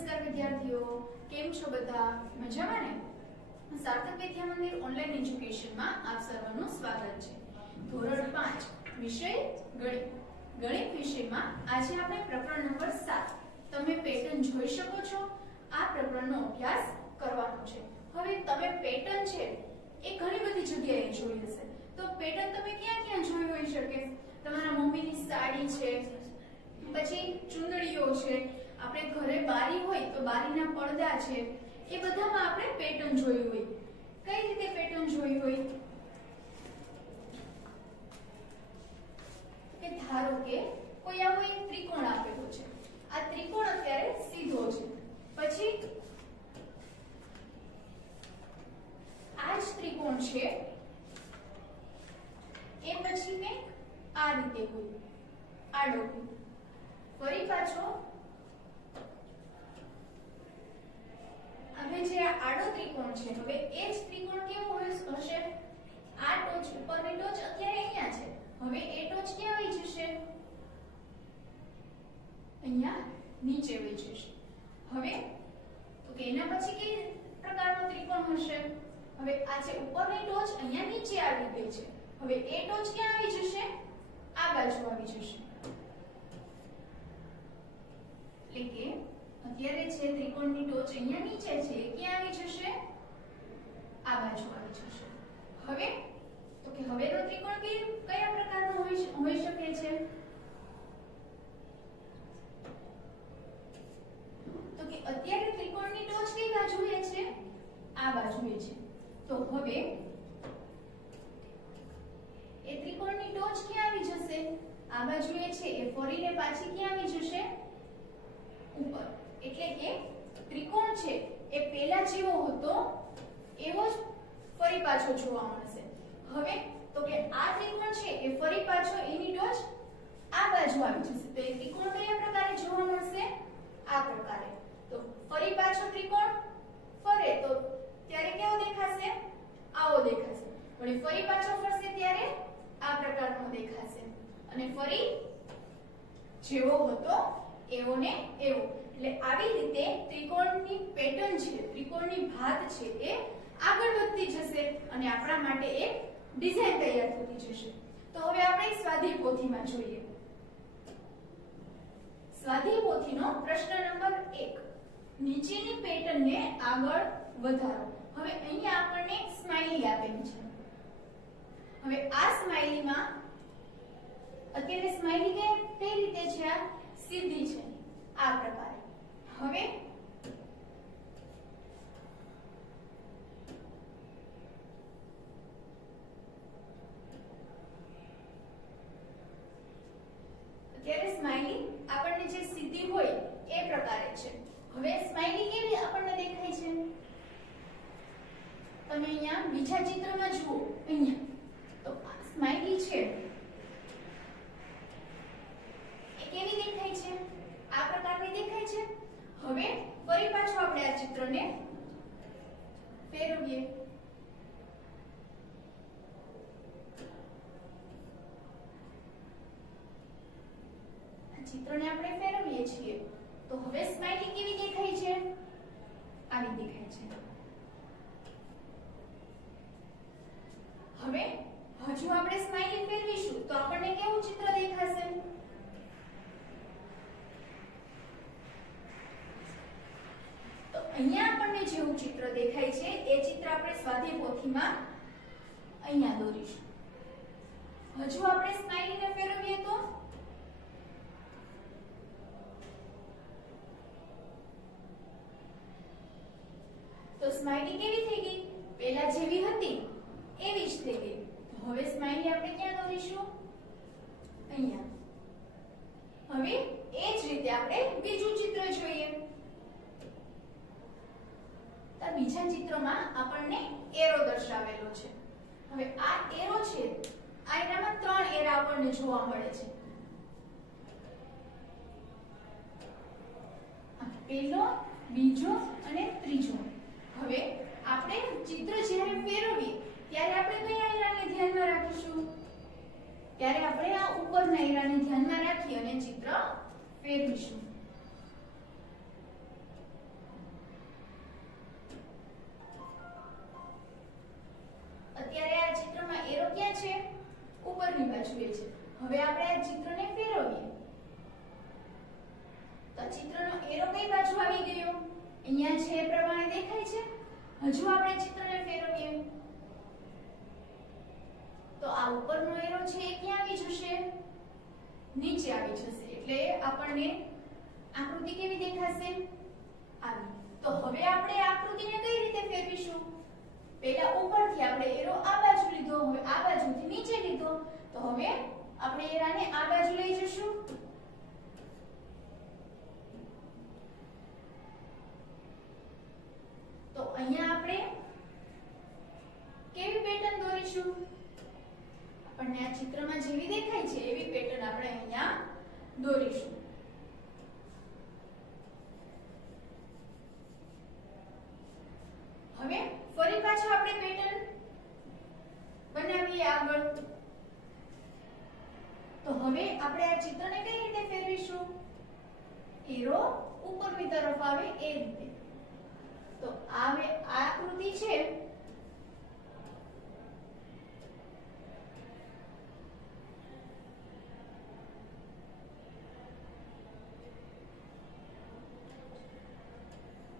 નમસ્કાર વિદ્યાર્થીઓ, કેમ છો બધા? મજામાં ને? સાર્થક વિદ્યા મંદિર ઓનલાઈન એજ્યુકેશનમાં આપ સર્વનું સ્વાગત છે. ધોરણ 5 વિષય ગણિત. ગણિત વિષયમાં આજે આપણે પ્રકરણ નંબર 7 તમે પેટર્ન જોઈ શકો છો. આ પ્રકરણનો અભ્યાસ કરવાનો છે. હવે તમે પેટર્ન છે એ ઘણી બધી જગ્યાએ જોઈ હશે. તો પેટર્ન તમે ક્યાં ક્યાં જોઈ હોઈ શકે? તમારા મમ્મીની સાડી છે, પછી ચુંદડીઓ છે, આપણે ઘરે બારી હોય તો બારીના પડદા છે, એ બધામાં આપણે પેટર્ન જોઈ હોય. કઈ રીતે પેટર્ન જોઈ હોય? કે ધારો કે કોઈ આવો એક ત્રિકોણ આપેલો છે. આ ત્રિકોણ અત્યારે સીધો છે, પછી આ જ ત્રિકોણ છે એ પછી ને આ રીતે હોય, આડો હોય. ફરી પાછો હવે જે આડો ત્રિકોણ છે, હવે એ જ ત્રિકોણ કેવો હશે? આ ટોચ ઉપરની ટોચ અત્યારે અહીંયા છે, હવે એ ટોચ ક્યાં વહી જશે? અહીંયા નીચે વહી જશે. હવે તો કે એના પછી કઈ પ્રકારનો ત્રિકોણ હશે? હવે આ જે ઉપરની ટોચ અહીંયા નીચે આવી ગઈ છે, હવે એ ટોચ ક્યાં આવી જશે? આ બાજુ આવી જશે. એટલે કે અત્યારે છે ત્રિકોણની ટોચ અહીંયા નીચે છે, ક્યાં આવી જશે? આ બાજુ આવી જશે. હવે તો કે હવેનો ત્રિકોણ કયા પ્રકારનો હોઈ શકે છે? તો કે અત્યારે ત્રિકોણની ટોચ કઈ બાજુએ છે? આ બાજુએ છે. તો હવે એ ત્રિકોણની ટોચ ક્યાં આવી જશે? આ બાજુએ છે, એ ફરીને પાછી ક્યાં આવી જશે? ઉપર. એટલે કે ત્રિકોણ છે એ પહેલા જેવો હતો એવો જ ફરી પાછો જોવા મળશે. હવે તો કે આ ત્રિકોણ છે એ ફરી પાછો એની ટોચ આ બાજુ આવી જશે. તો એ ત્રિકોણ કયા પ્રકારે જોવા મળશે? આ પ્રકારે. તો ફરી પાછો ત્રિકોણ ફરે તો ત્યારે કેવો દેખાશે? આવો દેખાશે. વળી ફરી પાછો ફરશે ત્યારે આ પ્રકારનો દેખાશે. અને ફરી જેવો હતો એવો ને એવો. એટલે આવી રીતે ત્રિકોણની પેટર્ન છે, ત્રિકોણની ભાત છે એ આગળ વધતી જશે અને આપણા માટે એક ડિઝાઇન તૈયાર થતી જશે. તો હવે આપણે સ્વાધ્યાય પોથીમાં જોઈએ. સ્વાધ્યાય પોથીનો પ્રશ્ન નંબર 1, નીચેની પેટર્નને આગળ વધારો. હવે અહીંયા આપણને એક સ્માઈલી આપેલી છે. હવે આ સ્માઈલીમાં અત્યારે સ્માઈલી કઈ રીતે છે? આ સીધી છે, આ પ્રકારે. હવે અત્યારે સ્માઈલી આપણને જે સીધી હોય એ પ્રકારે છે. હવે સ્માઈલી કેવી આપણને દેખાય છે? તમે અહીંયા બીજા ચિત્રમાં જુઓ. અહીંયા તો સ્માઈલી છે એ કેવી દેખાય છે? આ પ્રકારની દેખાય છે. હવે ફરી પાછું આપણે આ ચિત્રને ફેરવીએ. આ ચિત્રને આપણે ફેરવીએ છીએ તો હવે સ્માઈલી કેવી દેખાય છે? આવી દેખાય છે. હવે હજુ આપણે સ્માઈલી ફેરવીશું તો આપણને કેવું ચિત્ર દેખાશે? અહીંયા આપણને જેવું ચિત્ર દેખાય છે એ ચિત્ર આપણે સ્વાધ્યાય પોથીમાં અહીંયા દોરીશું. હજુ આપણે સ્માઈલીને ફેરવીએ તો સ્માઈલી કેવી થઈ ગઈ? પહેલા જેવી હતી એવી જ થઈ ગઈ. હવે સ્માઈલી આપણે ક્યાં દોરીશું? અહીંયા. હવે એ જ રીતે આપણે બીજું ચિત્ર જોઈએ. બીજા ચિત્રમાં આપણને એરો દર્શાવેલો છે. હવે આ એરો છે, આ એનામાં 3 એરા આપણને જોવા મળે છે. પહેલો, બીજો અને ત્રીજો. હવે આપણે ચિત્ર જ્યારે ફેરવીએ ત્યારે આપણે કયા એરાને ધ્યાનમાં રાખીશું? ત્યારે આપણે આ ઉપરના એરાને ધ્યાનમાં રાખી અને ચિત્ર ફેરવીશું. કઈ બાજુ આવી ગયો? અહીંયા છે એ પ્રમાણે દેખાય છે. હજુ આપણે ચિત્રને ફેરવીએ તો આ ઉપરનો એરો છે એ ક્યાં આવી જશે? નીચે આવી જશે. એટલે આપણને આકૃતિ કેવી દેખાશે? આવી. તો હવે આપણે આકૃતિને કઈ રીતે ફેરવીશું? પહેલા ઉપરથી આપણે એરો આ બાજુ લીધો, હવે આ બાજુથી નીચે લીધો. તો હવે આપણે એરાને આ બાજુ લઈ જશું. તો અહીંયા આપણે કેવી પેટર્ન દોરીશું? આપણને આ ચિત્રમાં જેવી દેખાય છે એવી પેટર્ન આપણે અહીંયા દોરીશું. હવે ફરી પાછું આપણે પેટર્ન બનાવીએ આગળ. તો હવે આપણે આ ચિત્રને કઈ રીતે ફેરવીશું? એરો ઉપરની તરફ આવે એ રીતે. તો આ આકૃતિ છે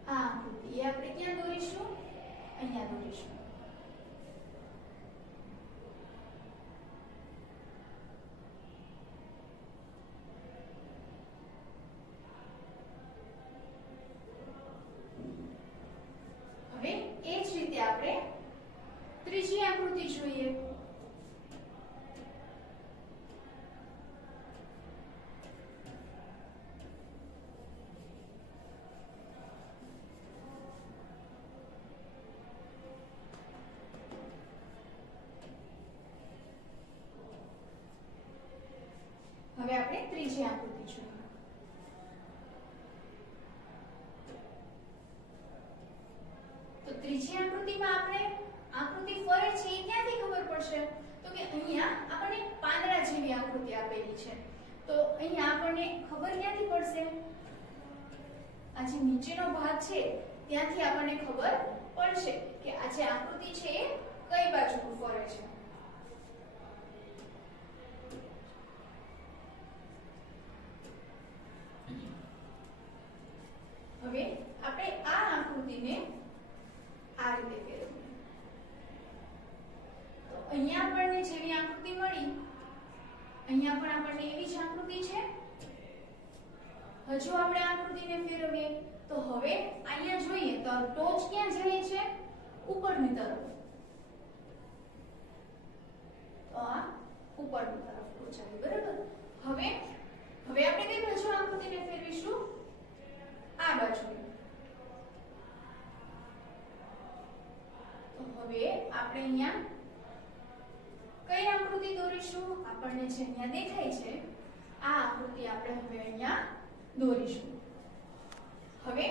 આ આકૃતિ એ આપણે ક્યાં દોરીશું? અહીંયા દોરીશું. હવે એ જ રીતે આપણે ત્રીજી આકૃતિ જોઈએ. હવે આપણે ત્રીજી આકૃતિ જોઈએ. તો ત્રીજી આકૃતિમાં આપણે આકૃતિ ફરે છે એ ક્યાંથી ખબર પડશે? તો કે અહીંયા આપણને પાંદડા જેવી આકૃતિ આપેલી છે. તો અહીંયા આપણને ખબર ક્યાંથી પડશે? આ જે નીચેનો ભાગ છે ત્યાંથી આપણને ખબર પડશે કે આ જે આકૃતિ છે એ કઈ બાજુ ફરે છે. હવે આપણે આ આકૃતિને આ રીતે ફેરવીએ. તો અહીંયા આપણને જેવી આકૃતિ મળી, અહીંયા પણ આપણને એવી જ આકૃતિ છે. હજુ આપણે આકૃતિને ફેરવીએ તો હવે અહીંયા જોઈએ તો ટોચ ક્યાં જાય છે? ઉપરની તરફ. તો આ ઉપરની તરફ ટોચ આવી, બરાબર. હવે આપણે કઈ બાજુ આકૃતિને ફેરવીશું? આ બાજુ. તો હવે આપણે અહીંયા કઈ આકૃતિ દોરીશું? આપણને જે અહીંયા દેખાય છે આ આકૃતિ આપણે હવે અહીંયા દોરીશું. હવે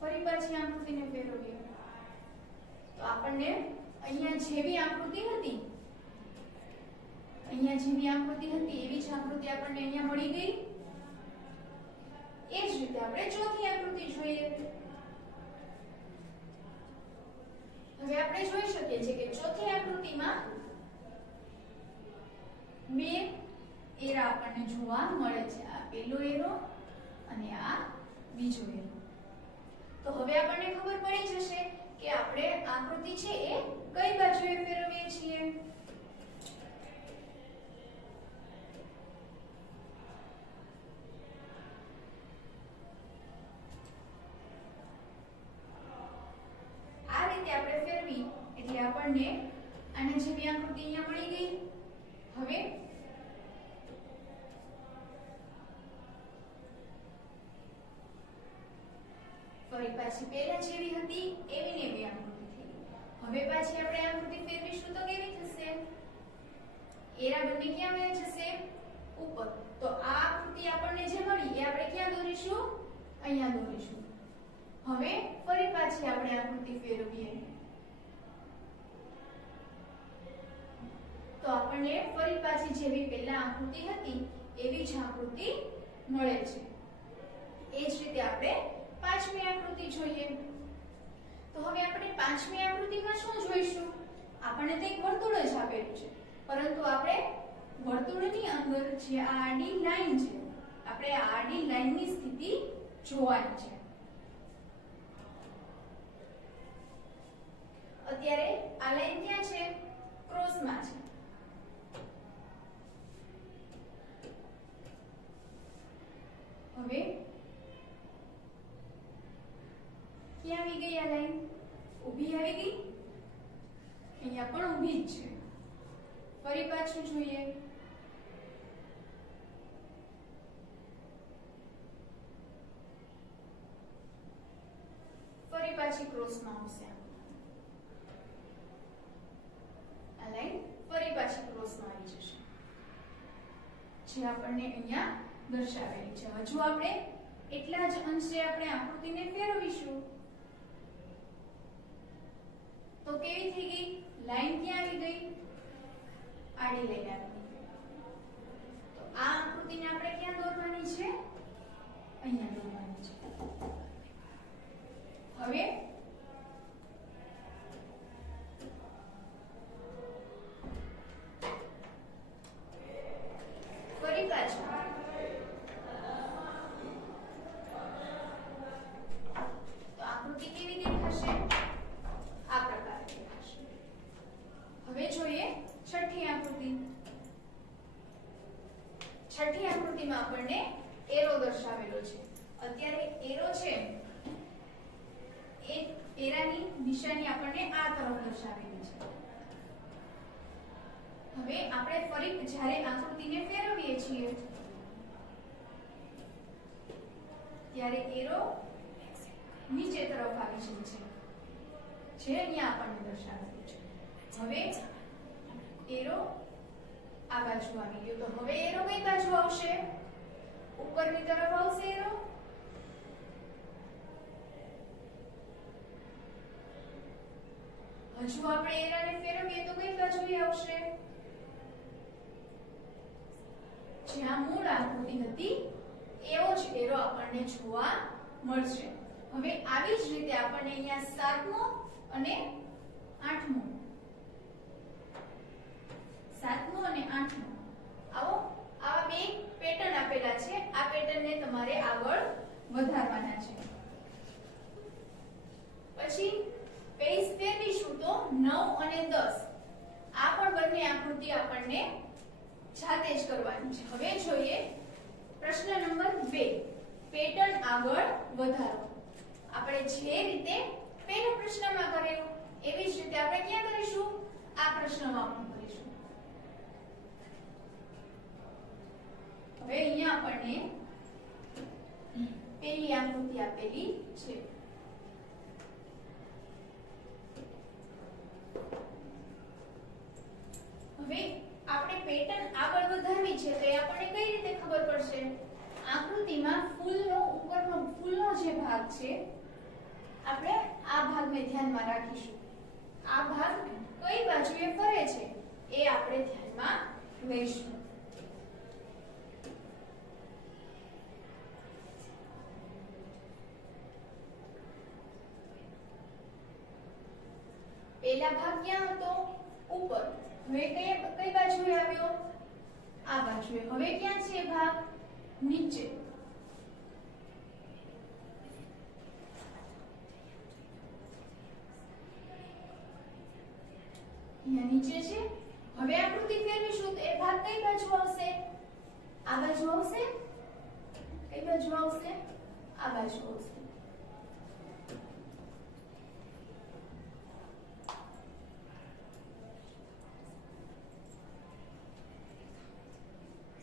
ફરી પાછી આકૃતિને ફેરવીએ તો આપણને અહીંયા જેવી આકૃતિ હતી, અહીંયા જેવી આકૃતિ હતી એવી જ આકૃતિ આપણને અહીંયા મળી ગઈ. એ જ રીતે આપણે ચોથી આકૃતિ જોઈએ. હવે આપણે જોઈ શકીએ છીએ કે ચોથી આકૃતિમાં બે એરા આપણને જોવા મળે છે. આ પહેલો એરો અને આ બીજો એરો. તો હવે આપણને ખબર પડી જશે કે આપણે આકૃતિ છે એ કઈ બાજુએ ફેરવીએ છીએ. આ રીતે આપણે ફેરવી એટલે આપણને આની જેવી આકૃતિ અહીંયા મળી ગઈ. હવે ફરી પાછી પહેલા જેવી હતી એવી ને એવી આકૃતિ થઈ. હવે પાછી આપણે આકૃતિ ફેરવીશું તો કેવી થશે? એરા બંને ક્યાં વયા જશે? ઉપર. તો આ આકૃતિ આપણને જે મળી એ આપણે ક્યાં દોરીશું? અહીંયા દોરીશું. હવે ફરી પાછી આપણે આકૃતિ ફેરવીએ તો આપણને ફરી પાછી જેવી પહેલા આકૃતિ હતી એવી જ આકૃતિ મળે છે. એ જ રીતે આપણે પાંચમી આકૃતિ જોઈએ. તો હવે આપણે પાંચમી આકૃતિમાં શું જોઈશું? આપણને તો એક વર્તુળ જ આપેલું છે. પરંતુ આપણે વર્તુળની અંદર જે આડી લાઈન છે, આપણે આ આડી લાઈનની સ્થિતિ જોવાની છે. અત્યારે આ લાઈન ક્યાં છે? ક્રોસમાં છે. હવે ક્યાં આવી ગઈ આ લાઈન? ઊભી આવી ગઈ. અહીંયા પણ ઊભી જ છે. ફરી પાછું જોઈએ. ફરી પાછી ક્રોસમાં આવશે. આ લાઈન ફરી પાછી ક્રોસમાં આવી જશે, જે આપણને અહીંયા દર્શાવેલી છે. હજુ આપણે એટલા જ અંશે આપણે આકૃતિને ફેરવીશું તો કેવી થઈ ગઈ? લાઈન ક્યાં આવી ગઈ? આડી લાઈન આવી ગઈ. તો આ આકૃતિને આપણે ક્યાં દોરવાની છે? અહીંયા દોરવાની છે. હવે ફરી પાછું તો આકૃતિ કેવી દેખાશે? આ પ્રકારે દેખાશે. હવે જોઈએ છઠ્ઠી આકૃતિ. છઠ્ઠી આકૃતિમાં આપણને એરો દર્શાવેલો છે. અત્યારે એરો છે એ એરાની નિશાની આપણને આ તરફ દર્શાવેલી છે. હવે આપણે ફરી જ્યારે આકૃતિને ફેરવીએ છીએ ત્યારે એરો નીચે તરફ આવી જાય છે, જે અહીંયા આપણને દર્શાવેલું છે. હવે એરો આ બાજુ આવી ગયો. તો હવે એરો કઈ બાજુ આવશે? ઉપરની તરફ આવશે એરો. હજુ આપણે એરાને ફેરવીએ તો કઈ બાજુ આવશે? જ્યાં મૂળ આકૃતિ હતી એવો જ એરો આપણને જોવા મળશે. હવે આવી જ રીતે આપણને અહીંયા 7મો અને 8મો 7મો અને 8મો આવા બે પેટર્ન આપેલા છે. આ પેટર્નને તમારે આગળ વધારવાના છે. પછી પેજ ફેરવીશું તો 9 અને 10 આ પણ બંને આકૃતિ આપણને જાતે જ કરવાની છે. હવે જોઈએ પ્રશ્ન નંબર 2, પેટર્ન આગળ વધારો. આપણે જે રીતે પહેલા પ્રશ્નમાં કર્યું એવી જ રીતે આપણે ક્યાં કરીશું? આ પ્રશ્નમાં પણ કરીશું. હવે અહીંયા આપણને પહેલી આકૃતિ આપેલી છે. હવે આપણે પેટર્ન આગળ વધારવી છે તો એ આપણને કઈ રીતે ખબર પડશે? આકૃતિમાં ફૂલનો જે ભાગ છે આપણે આ ભાગને ધ્યાનમાં રાખીશું. આ ભાગ કઈ બાજુએ ફરે છે એ આપણે ધ્યાનમાં લઈશું. પહેલા ભાગ ક્યાં હતો? ઉપર. હવે કઈ બાજુએ આવ્યો? આ બાજુએ. હવે ક્યાં છે ભાગ? નીચે. અહીંયા નીચે છે. હવે આકૃતિ ફેરવીશું તો એ ભાગ કઈ બાજુ આવશે? આ બાજુ આવશે. કઈ બાજુ આવશે? આ બાજુ આવશે.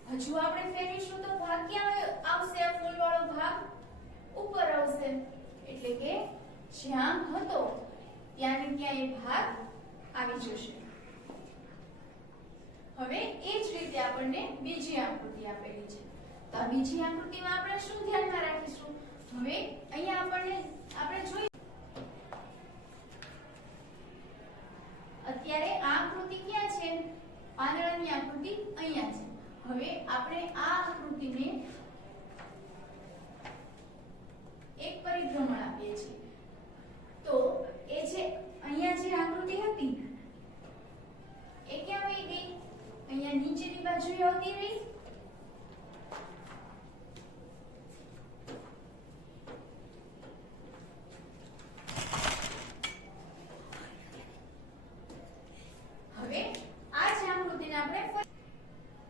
હજુ આપણે ફેરવીશું તો ભાગ ક્યાં આવશે? આ ફૂલવાળો ભાગ ઉપર આવશે. એટલે કે જ્યાં હતો ત્યાં ને ત્યાં એ ભાગ આવી જશે. હવે એ જ રીતે આપણને બીજી આકૃતિ આપેલી છે. તો આ બીજી આકૃતિમાં આપણે શું ધ્યાનમાં રાખીશું? હવે અહીંયા આપણે જોઈએ અત્યારે આ આકૃતિ ક્યાં છે? પાંદડાની આકૃતિ અહીંયા છે. હવે આપણે આ આકૃતિને એક પરિભ્રમણ આપીએ છીએ તો એ જે અહીંયા જે આકૃતિ હતી એ ક્યાં વહી ગઈ? બાજુએ આવતી રહી. હવે આ જ આકૃતિને આપણે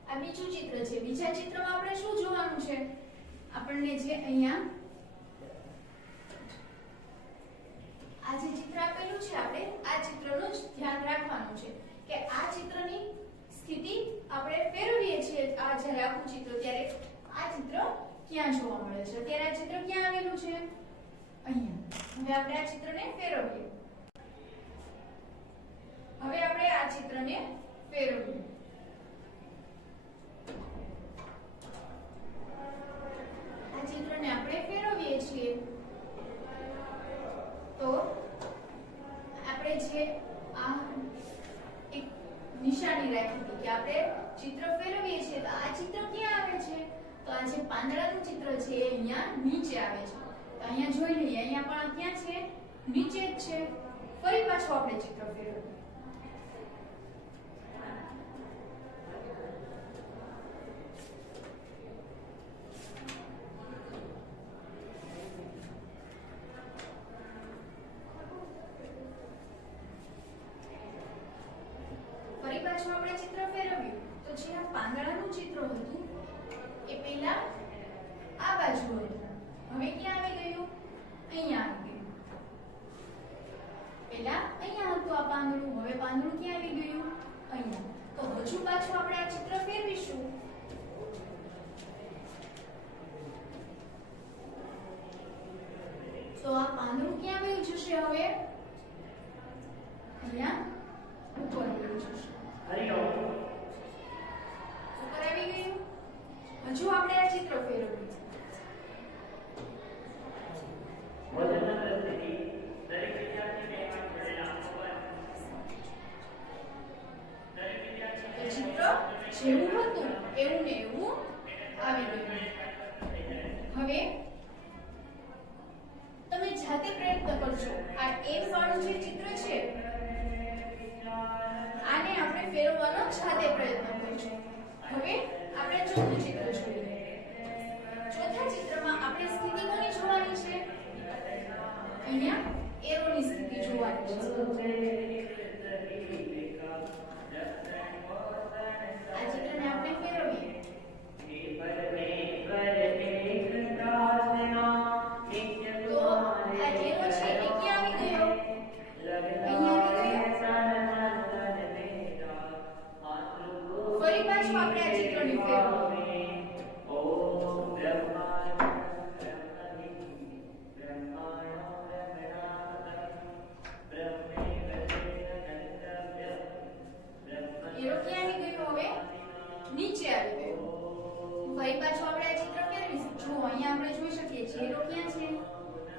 આ બીજું ચિત્ર છે. બીજા ચિત્રમાં આપણે શું જોવાનું છે? આપણને જે અહીંયા આ જે ચિત્ર આપેલું છે આપણે આ ચિત્રનું જ ધ્યાન રાખવાનું છે કે આ ચિત્રની સ્થિતિ આપણે ફેરવીએ છીએ. આ જ્યારે આખું ચિત્ર ત્યારે આ ચિત્ર ક્યાં જોવા મળે છે? અત્યારે આ ચિત્ર ક્યાં આવેલું છે? અહીંયા. હવે આપણે આ ચિત્રને ફેરવીએ. હવે આપણે આ ચિત્રને ફેરવીએ. આ ચિત્રને આપણે ફેરવીએ છીએ તો આપણે જે આ એક નિશાની રાખી હતી કે આપણે ચિત્ર ફેરવીએ છીએ તો આ ચિત્ર ક્યાં આવે છે? તો આ જે પાંદડાનું ચિત્ર છે એ અહીંયા નીચે આવે છે. તો અહીંયા જોઈ લઈએ, અહીંયા પણ ક્યાં છે? નીચે જ છે. ફરી પાછું આપણે ચિત્ર ફેરવીએ. ફરી પાછું આપણે ચિત્ર ફેરવ્યું તો જે આ પાંદડાનું ચિત્ર હતું એ પહેલા આ બાજુ હતું. હવે ક્યાં આવી ગયું? અહીંયા આવી ગયું. પહેલા અહીંયા હતું આ પાંદડું, હવે પાંદડું ક્યાં આવી ગયું? અહીંયા. તો હજુ પાછું આપણે આ ચિત્ર ફેરવીશું. તો આ પાંદડું ક્યાં આવી જશે? હવે અહીંયા ઉપર આવી જશે. ઉપર આવી ગયું. હજુ આપણે આ ચિત્ર ફેરવ્યું. ચિત્ર જેવું હતું એવું ને એવું આવી ગયું. હવે તમે જાતે પ્રયત્ન કરજો. આ એમ વાળું જે ચિત્ર છે આને આપણે ફેરવવાનો જાતે પ્રયત્ન કરજો. હવે આપણે ચોથું ચિત્ર જોઈએ. ચોથા ચિત્રમાં આપણે સ્થિતિ કોની જોવાની છે? અહીંયા એરોની સ્થિતિ જોવાની છે. આ ચિત્રને આપણે ફેરવીએ. તો આ એરો છે એ ક્યાં આવી ગયો? અહીંયા આવી ગયો. ફરી પાછું આપણે આ ચિત્રને ફેરવીએ. એરો ક્યાં આવી ગયો? હવે નીચે આવી ગયો. ફરી પાછું આપણે આ ચિત્ર ફેરવીશું. જો અહીંયા આપણે જોઈ શકીએ છીએ એરો ક્યાં છે?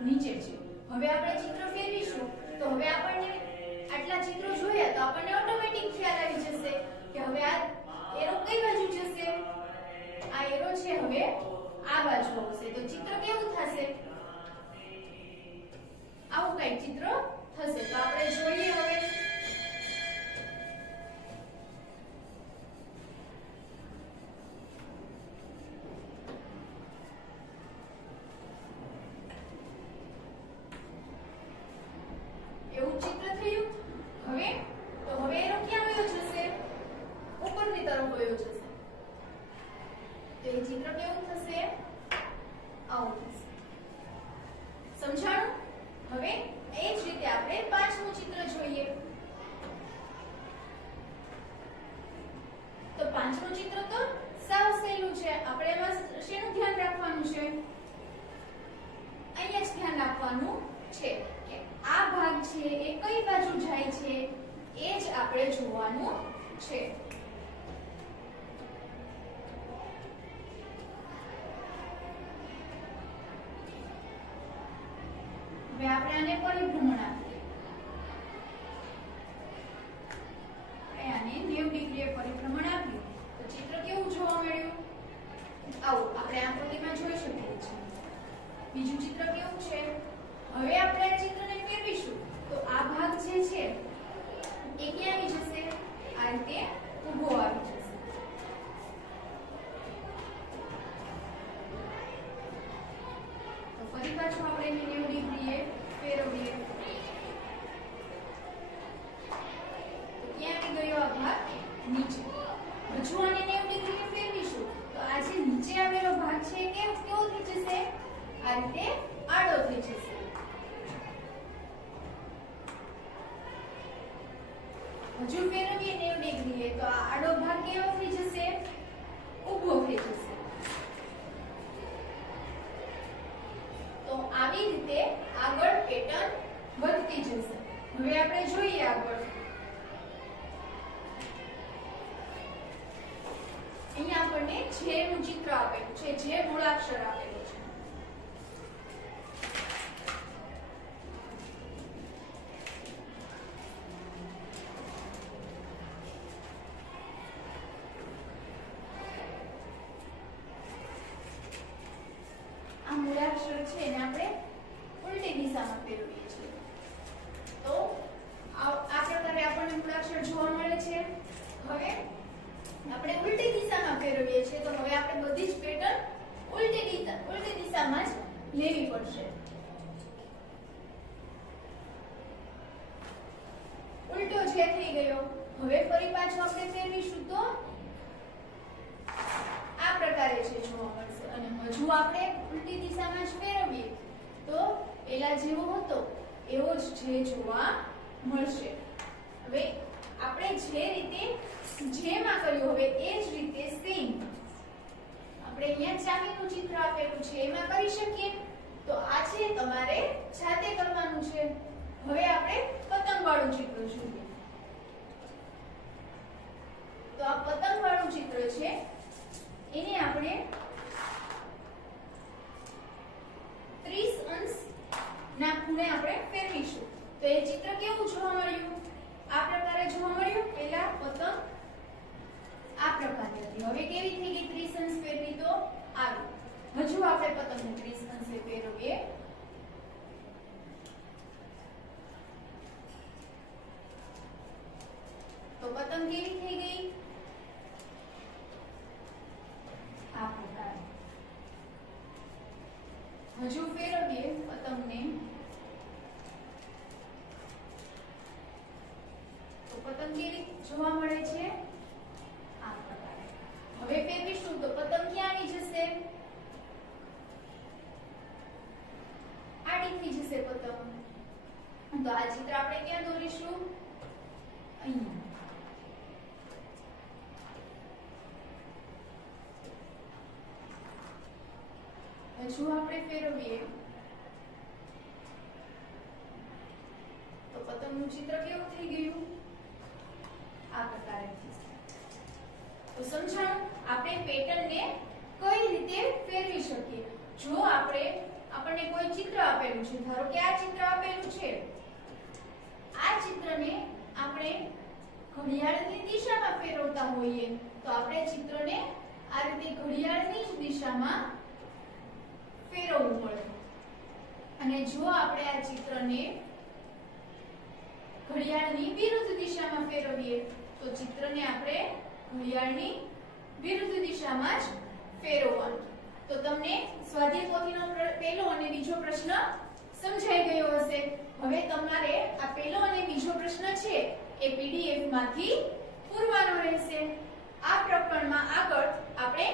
નીચે છે. હવે આપણે ચિત્ર ફેરવીશું તો હવે આપણને આટલા ચિત્રો જોયા તો આપણને ઓટોમેટિક ખ્યાલ આવી જશે કે હવે આ એરો કઈ બાજુ જશે? આ એરો છે હવે આ બાજુ આવશે. તો ચિત્ર કેવું થશે? આવું કઈ ચિત્ર થશે. તો આપણે જોઈએ હવે. એવું ચિત્ર થયું. હવે તો હવે એરો ક્યાં વયો જશે? ઉપરની તરફ વયો જશે. તો એ ચિત્ર કેવું થશે? આવું થશે. સમજાણું? હવે એ જ રીતે આપણે પાંચમું ચિત્ર જોઈએ. તો પાંચમું ચિત્ર તો સાવ સહેલું છે. આપણે એમાં શેનું ધ્યાન રાખવાનું છે? અહીંયા જ ધ્યાન રાખવાનું છે કે આ ભાગ છે એ કઈ બાજુ જાય છે એ જ આપણે જોવાનું છે. હવે આપણે આને પરિભ્રમણ આપીએ. આને 90 ડિગ્રીએ પરિભ્રમણ આપ્યું તો ચિત્ર કેવું જોવા મળ્યું? આવું આપણે આકૃતિમાં જોઈ શકીએ છીએ. બીજું ચિત્ર કેવું છે? હવે આપણે આ ચિત્રને ફેરવીશું તો આ ભાગ જે છે એ ક્યાં આવી જશે? આ રીતે ઊભો આવી જશે. આપણને જે નું ચિત્ર આપેલું છે, જે મૂળાક્ષર આપેલું છે. આ મૂળાક્ષર છે એને આપણે ઉલટી દિશામાં ફેરવીએ છીએ. તો આ પ્રકારે આપણને મૂળાક્ષર જોવા મળે છે. હવે આપણે ઉલટી દિશામાં ફેરવીએ છીએ, તો હવે આપણે બધી જ પેટર્ન ઉલટી દિશામાં જ લેવી પડશે. ઉલટો જે થઈ ગયો, હવે ફરી પાછો આપણે ફેરવીશું તો આ પ્રકારે છે જોવા મળશે. અને હજુ આપણે ઉલટી દિશામાં જ ફેરવીએ તો પેલા જેવો હતો એવો જ જે જોવા મળશે. હવે આપણે જે રીતે જેમાં કર્યું હવે એ જ રીતે સેમ આપણે અહીંયા ચાવીનું ચિત્ર આપેલું છે એમાં કરી શકીએ. તો આ છે તમારે જાતે કરવાનું છે. હવે આપણે પતંગવાળું ચિત્ર જોઈએ. તો આ પતંગવાળું ચિત્ર છે એને આપણે 30 અંશ ના ખૂણે આપણે ફેરવીશું. તો એ ચિત્ર કેવું જોવા મળ્યું? આ પ્રકારે જોવા મળ્યું. પહેલા પતંગ આ પ્રકારે હતી, હવે કેવી થઈ ગઈ? 30 અંશ ફેરવી તો આવી. હજુ આપણે પતંગને 30 અંશે ફેરવીએ તો પતંગ કેવી થઈ ગઈ? આ પ્રકારે. હજુ ફેરવીએ પતંગને તો પતંગ કેવી જોવા મળે છે? આ પ્રકારે. હવે ફેરવીશું તો પતંગ ક્યાં આવી જશે? આડી થઈ જશે પતંગ. તો આ ચિત્ર આપણે ક્યાં દોરીશું? અહીંયા. હજુ આપણે ફેરવીએ તો પતંગનું ચિત્ર કેવું થઈ ગયું? આ પ્રકારે. તો સમજાણું આપણે પેટર્નને કઈ રીતે ફેરવી શકીએ. જો આપણને કોઈ ચિત્ર આપેલું છે, ધારો કે આ ચિત્ર આપેલું છે, આ ચિત્રને આપણે ઘડિયાળની દિશામાં ફેરવતા હોઈએ તો આપણે ચિત્રને આ રીતે ઘડિયાળની જ દિશામાં ફેરવવું પડે. અને જો આપણે આ ચિત્રને ઘડિયાળની વિરુદ્ધ દિશામાં ફેરવીએ તો ચિત્રને આપણે ઘડિયાળની વિરુદ્ધ દિશામાં જ ફેરવવાનું. તો તમને સ્વાધ્યાય પોથીનો પહેલો અને બીજો પ્રશ્ન સમજાઈ ગયો હશે. હવે તમારે આ પહેલો અને બીજો પ્રશ્ન છે એ PDF માંથી પૂરવાનો રહેશે. આ પ્રકરણમાં આગળ આપણે